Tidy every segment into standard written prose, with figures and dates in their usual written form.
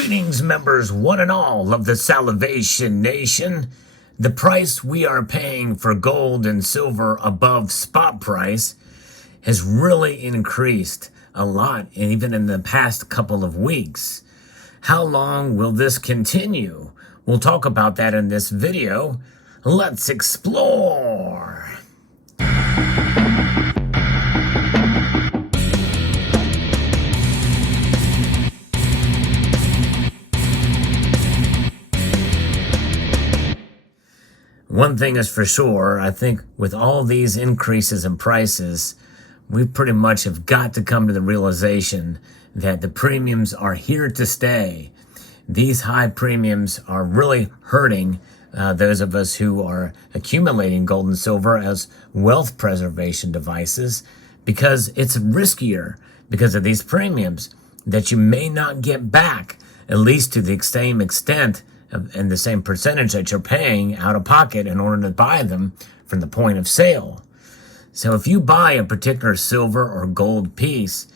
Greetings, members, one and all of the Salivation Nation. The price we are paying for gold and silver above spot price has really increased a lot, even in the past couple of weeks. How long will this continue? We'll talk about that in this video. Let's explore. One thing is for sure, I think with all these increases in prices, we pretty much have got to come to the realization that the premiums are here to stay. These high premiums are really hurting those of us who are accumulating gold and silver as wealth preservation devices, because it's riskier because of these premiums that you may not get back, at least to the same extent and the same percentage that you're paying out of pocket in order to buy them from the point of sale. So if you buy a particular silver or gold piece,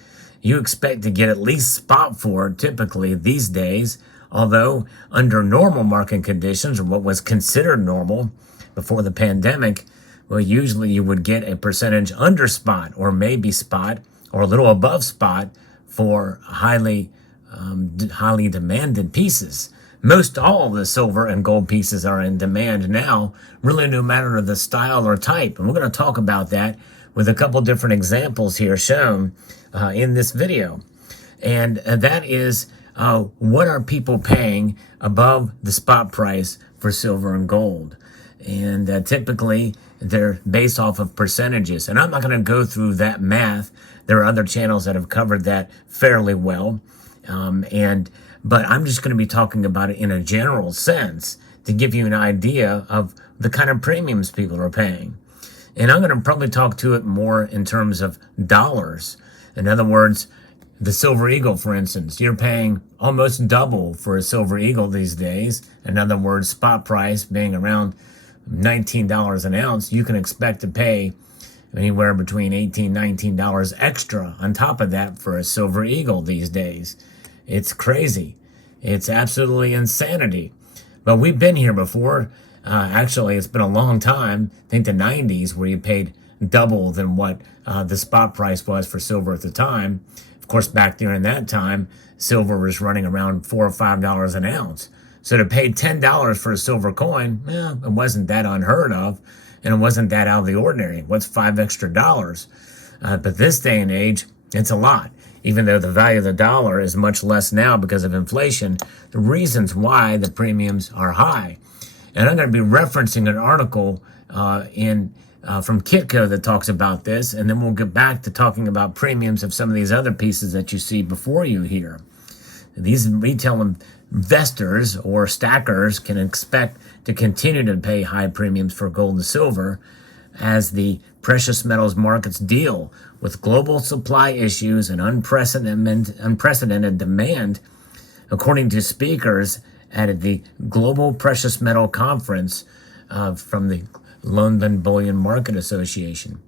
you expect to get at least spot for it typically these days, although under normal market conditions, or what was considered normal before the pandemic, well, usually you would get a percentage under spot or maybe spot or a little above spot for highly demanded pieces. Most all of the silver and gold pieces are in demand now, really no matter the style or type. And we're going to talk about that with a couple different examples here shown in this video. And that is, what are people paying above the spot price for silver and gold? And typically, they're based off of percentages. And I'm not going to go through that math. There are other channels that have covered that fairly well. But I'm just going to be talking about it in a general sense to give you an idea of the kind of premiums people are paying. And I'm going to probably talk to it more in terms of dollars. In other words, the Silver Eagle, for instance, you're paying almost double for a Silver Eagle these days. In other words, spot price being around $19 an ounce, you can expect to pay anywhere between $18, $19 extra on top of that for a Silver Eagle these days. It's crazy. It's absolutely insanity. But we've been here before. Actually, it's been a long time. I think the 90s, where you paid double than what the spot price was for silver at the time. Of course, back during that time, silver was running around $4 or $5 an ounce. So to pay $10 for a silver coin, it wasn't that unheard of, and it wasn't that out of the ordinary. What's $5 extra? But this day and age, it's a lot. Even though the value of the dollar is much less now because of inflation, the reasons why the premiums are high. And I'm going to be referencing an article from Kitco that talks about this, and then we'll get back to talking about premiums of some of these other pieces that you see before you here. These retail investors or stackers can expect to continue to pay high premiums for gold and silver as the precious metals markets deal with global supply issues and unprecedented demand, according to speakers at the Global Precious Metal Conference from the London Bullion Market Association.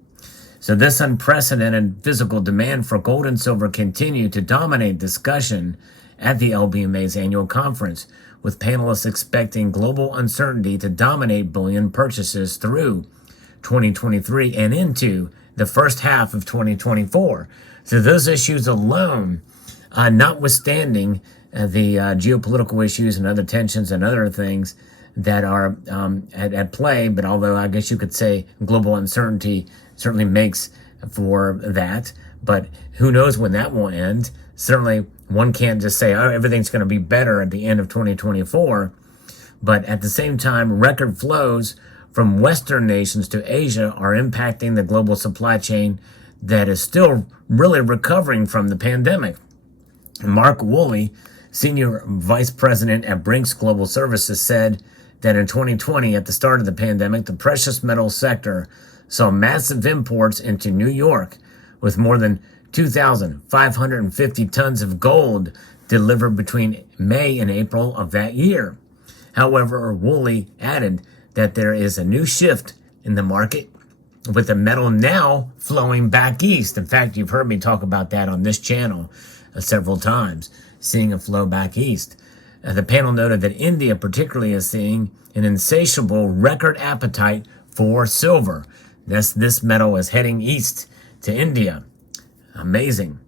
So this unprecedented physical demand for gold and silver continue to dominate discussion at the LBMA's annual conference, with panelists expecting global uncertainty to dominate bullion purchases through 2023 and into the first half of 2024. So those issues alone, notwithstanding the geopolitical issues and other tensions and other things that are at play, but although I guess you could say global uncertainty certainly makes for that, but who knows when that will end. Certainly one can't just say, oh, everything's going to be better at the end of 2024, but at the same time, record flows from Western nations to Asia are impacting the global supply chain that is still really recovering from the pandemic. Mark Woolley, Senior Vice President at Brink's Global Services, said that in 2020, at the start of the pandemic, the precious metal sector saw massive imports into New York, with more than 2,550 tons of gold delivered between May and April of that year. However, Woolley added that there is a new shift in the market, with the metal now flowing back east. In fact, you've heard me talk about that on this channel several times, seeing a flow back east. The panel noted that India particularly is seeing an insatiable record appetite for silver. This metal is heading east to India. Amazing.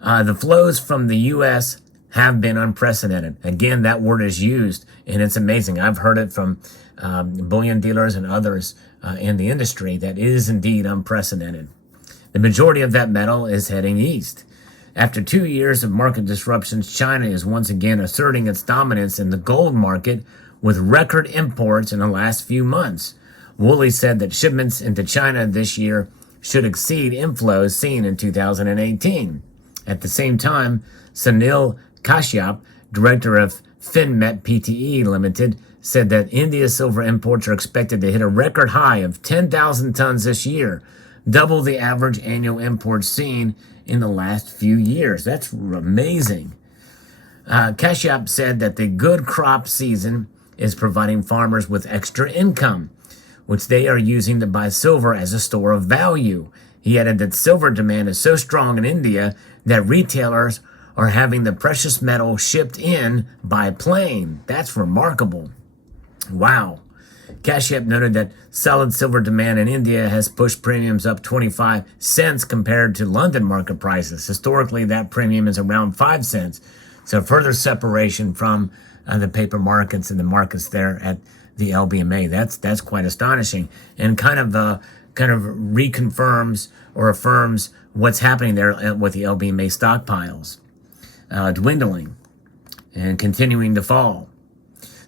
The flows from the U.S. have been unprecedented. Again, that word is used, and it's amazing. I've heard it from bullion dealers and others in the industry that it is indeed unprecedented. The majority of that metal is heading east. After 2 years of market disruptions, China is once again asserting its dominance in the gold market with record imports in the last few months. Woolley said that shipments into China this year should exceed inflows seen in 2018. At the same time, Sunil Kashyap, director of Finmet Pte. Limited, said that India's silver imports are expected to hit a record high of 10,000 tons this year, double the average annual imports seen in the last few years. That's amazing. Kashyap said that the good crop season is providing farmers with extra income, which they are using to buy silver as a store of value. He added that silver demand is so strong in India that retailers are having the precious metal shipped in by plane. That's remarkable. Wow. Kashyap noted that solid silver demand in India has pushed premiums up 25 cents compared to London market prices. Historically, that premium is around 5 cents. So further separation from the paper markets and the markets there at the LBMA. That's quite astonishing, and kind of reconfirms or affirms what's happening there with the LBMA stockpiles, dwindling and continuing to fall.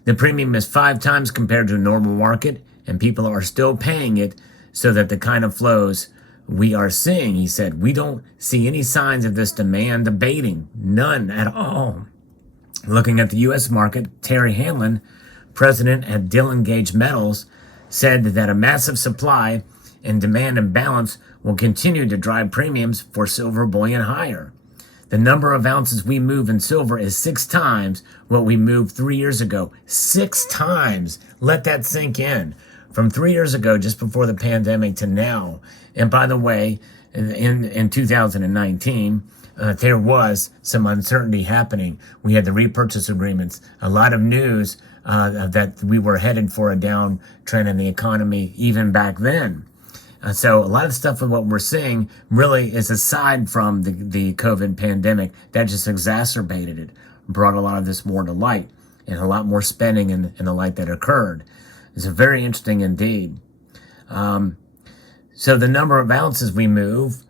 The premium is 5 times compared to a normal market, and people are still paying it so that the kind of flows we are seeing, he said, we don't see any signs of this demand abating. None at all. Looking at the U.S. market, Terry Hanlon, president at Dillon Gage Metals, said that a massive supply and demand imbalance will continue to drive premiums for silver bullion higher. The number of ounces we move in silver is 6 times what we moved 3 years ago. 6 times. Let that sink in. From 3 years ago, just before the pandemic, to now. And by the way, in 2019, there was some uncertainty happening. We had the repurchase agreements, a lot of news that we were headed for a downtrend in the economy even back then. So a lot of stuff of what we're seeing really is aside from the COVID pandemic that just exacerbated it, brought a lot of this more to light, and a lot more spending in the light that occurred. It's very interesting indeed. So the number of ounces we move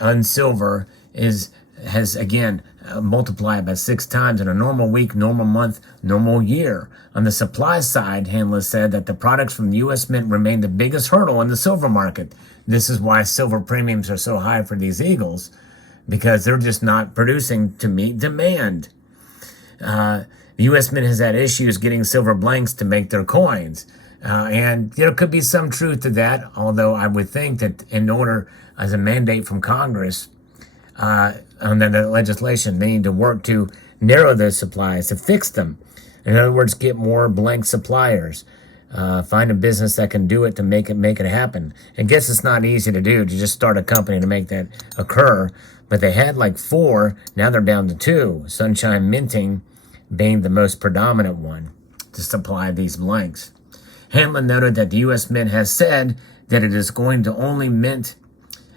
on silver has again multiplied by 6 times in a normal week, normal month, normal year. On the supply side, Hanlon said that the products from the U.S. Mint remain the biggest hurdle in the silver market. This is why silver premiums are so high for these eagles, because they're just not producing to meet demand. The U.S. Mint has had issues getting silver blanks to make their coins. And there could be some truth to that, although I would think that in order, as a mandate from Congress, on the legislation, they need to work to narrow those supplies, to fix them. In other words, get more blank suppliers. Find a business that can do it to make it happen. I guess it's not easy to do, to just start a company to make that occur. But they had like 4, now they're down to 2. Sunshine Minting being the most predominant one to supply these blanks. Hanlon noted that the U.S. Mint has said that it is going to only mint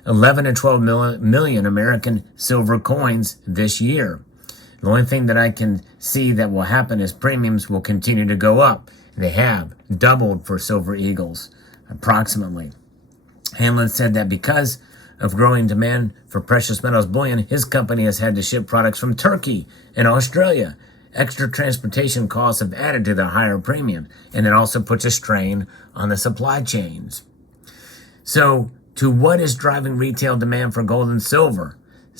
11 to 12 million American silver coins this year. The only thing that I can see that will happen is premiums will continue to go up. They have doubled for silver eagles, approximately. Hanlon said that because of growing demand for precious metals bullion, his company has had to ship products from Turkey and Australia. Extra transportation costs have added to the higher premium, and it also puts a strain on the supply chains. So, to what is driving retail demand for gold and silver?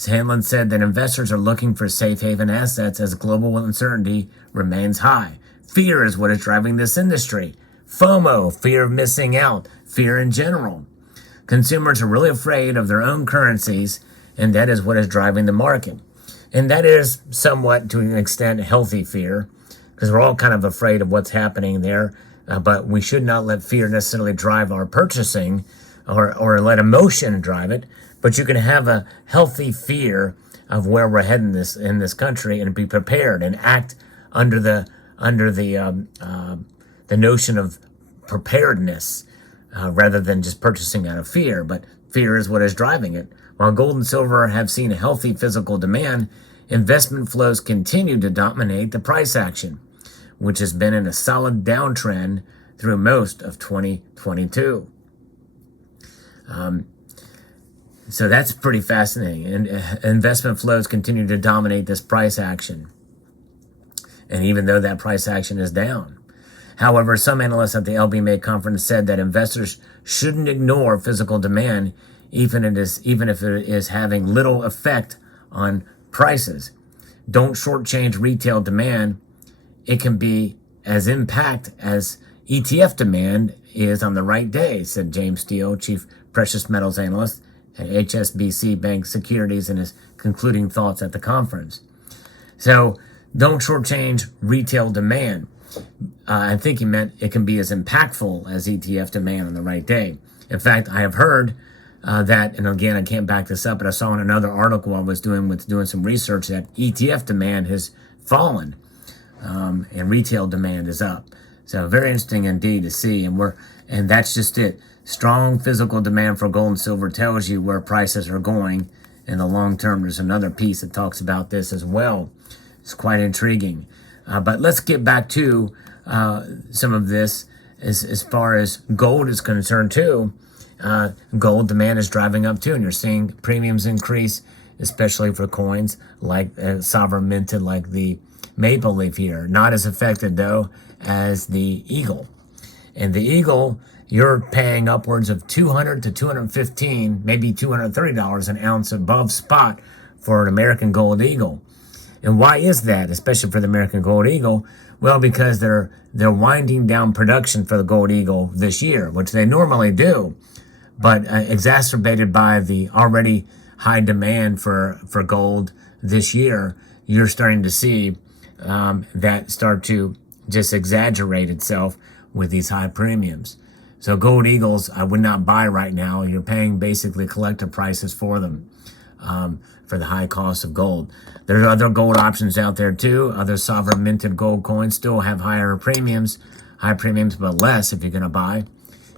Hanlon said that investors are looking for safe haven assets as global uncertainty remains high. Fear is what is driving this industry. FOMO, fear of missing out, fear in general. Consumers are really afraid of their own currencies, and that is what is driving the market. And that is somewhat, to an extent, healthy fear, because we're all kind of afraid of what's happening there. But we should not let fear necessarily drive our purchasing or let emotion drive it. But you can have a healthy fear of where we're heading in this country and be prepared and act under the notion of preparedness, rather than just purchasing out of fear. But fear is what is driving it. While gold and silver have seen a healthy physical demand, investment flows continue to dominate the price action, which has been in a solid downtrend through most of 2022. So that's pretty fascinating. And investment flows continue to dominate this price action. And even though that price action is down. However, some analysts at the LBMA conference said that investors shouldn't ignore physical demand, even if it is having little effect on prices. Don't shortchange retail demand. It can be as impact as ETF demand is on the right day, said James Steele, chief precious metals analyst at HSBC Bank Securities, in his concluding thoughts at the conference. So don't shortchange retail demand. I think he meant it can be as impactful as ETF demand on the right day. In fact, I have heard that, and again, I can't back this up, but I saw in another article I was doing some research that ETF demand has fallen, and retail demand is up. So very interesting indeed to see, and that's just it. Strong physical demand for gold and silver tells you where prices are going in the long term. There's another piece that talks about this as well. It's quite intriguing. But let's get back to some of this as far as gold is concerned too. Gold demand is driving up too, and you're seeing premiums increase, especially for coins like sovereign minted, like the maple leaf here. Not as affected though as the eagle. And the eagle, you're paying upwards of $200 to $215, maybe $230 an ounce above spot for an American gold eagle. And why is that, especially for the American gold eagle? Well, because they're winding down production for the gold eagle this year, which they normally do, but exacerbated by the already high demand for gold this year. You're starting to see that start to just exaggerate itself with these high premiums. So gold eagles, I would not buy right now. You're paying basically collector prices for them, for the high cost of gold. There's other gold options out there too. Other sovereign minted gold coins still have high premiums, but less if you're going to buy.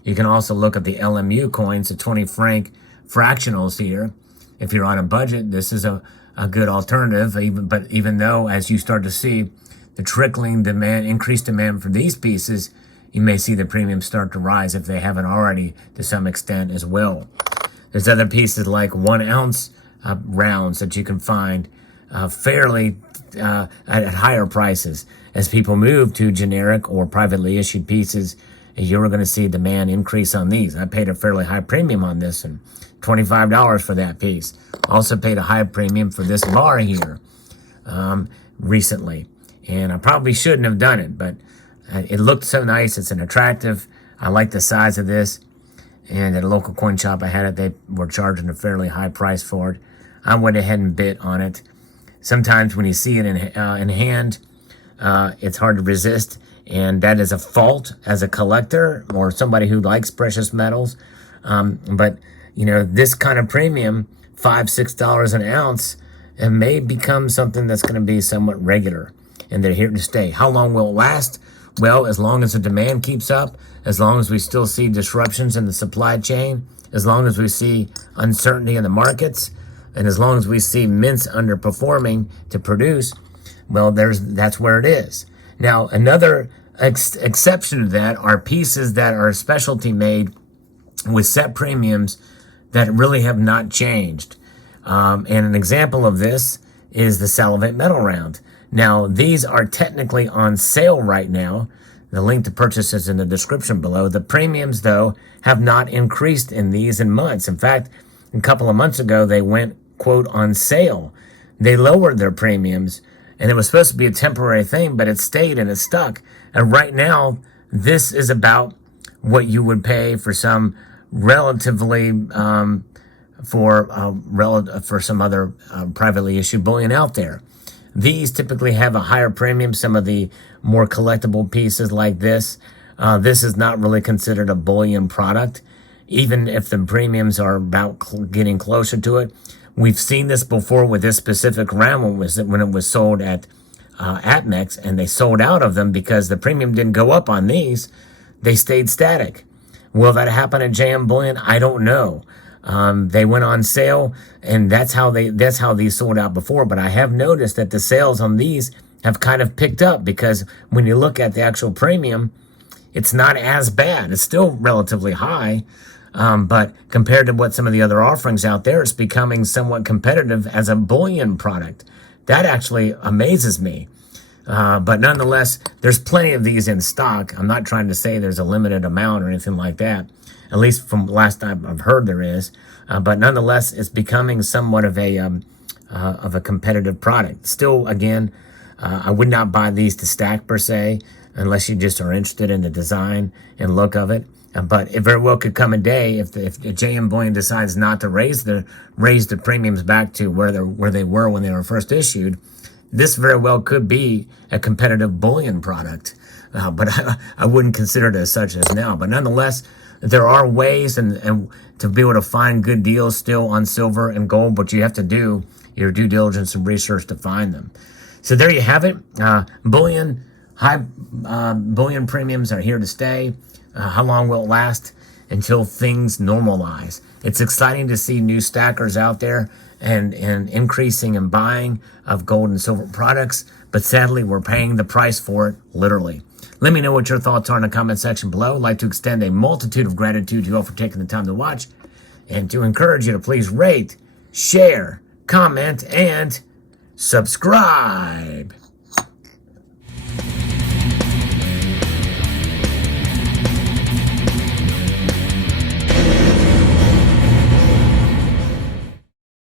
You can also look at the LMU coins, the 20 franc fractionals here. If you're on a budget, this is a good alternative. Even though as you start to see the trickling demand, increased demand for these pieces, you may see the premiums start to rise if they haven't already to some extent as well. There's other pieces like 1 ounce rounds that you can find fairly at higher prices. As people move to generic or privately issued pieces, you're going to see demand increase on these. I paid a fairly high premium on this, and $25 for that piece. Also paid a high premium for this bar here recently, and I probably shouldn't have done it, but it looked so nice. It's an attractive. I like the size of this, and at a local coin shop I had it, they were charging a fairly high price for it. I went ahead and bid on it. Sometimes when you see it in hand, it's hard to resist, and that is a fault as a collector or somebody who likes precious metals. But you know, this kind of premium, $5-6 an ounce, it may become something that's going to be somewhat regular, and they're here to stay. How long will it last? Well, as long as the demand keeps up, as long as we still see disruptions in the supply chain, as long as we see uncertainty in the markets, and as long as we see mints underperforming to produce, well, that's where it is. Now, another exception to that are pieces that are specialty made with set premiums that really have not changed. And an example of this is the Salivate Metal Round. Now, these are technically on sale right now. The link to purchase is in the description below. The premiums, though, have not increased in these in months. In fact, a couple of months ago, they went, quote, on sale. They lowered their premiums, and it was supposed to be a temporary thing, but it stayed and it stuck. And right now, this is about what you would pay for some relatively, for some other privately issued bullion out there. These typically have a higher premium. Some of the more collectible pieces like this, this is not really considered a bullion product, even if the premiums are about getting closer to it. We've seen this before with this specific round when it was sold at APMEX, and they sold out of them because the premium didn't go up on these. They stayed static. Will that happen at JM Bullion? I don't know. They went on sale, and that's how these sold out before. But I have noticed that the sales on these have kind of picked up, because when you look at the actual premium, it's not as bad. It's still relatively high, but compared to what some of the other offerings out there, it's becoming somewhat competitive as a bullion product. That actually amazes me. But nonetheless, there's plenty of these in stock. I'm not trying to say there's a limited amount or anything like that. At least from last time I've heard there is. But nonetheless, it's becoming somewhat of a competitive product. Still, again, I would not buy these to stack per se, unless you just are interested in the design and look of it. But it very well could come a day if JM Bullion decides not to raise the premiums back to where they were when they were first issued. This very well could be a competitive bullion product, but I wouldn't consider it as such as now. But nonetheless, there are ways and to be able to find good deals still on silver and gold, but you have to do your due diligence and research to find them. So there you have it. Bullion, high bullion premiums are here to stay. How long will it last? Until things normalize. It's exciting to see new stackers out there and increasing and buying of gold and silver products, but sadly, we're paying the price for it, literally. Let me know what your thoughts are in the comment section below. I'd like to extend a multitude of gratitude to you all for taking the time to watch, and to encourage you to please rate, share, comment, and subscribe.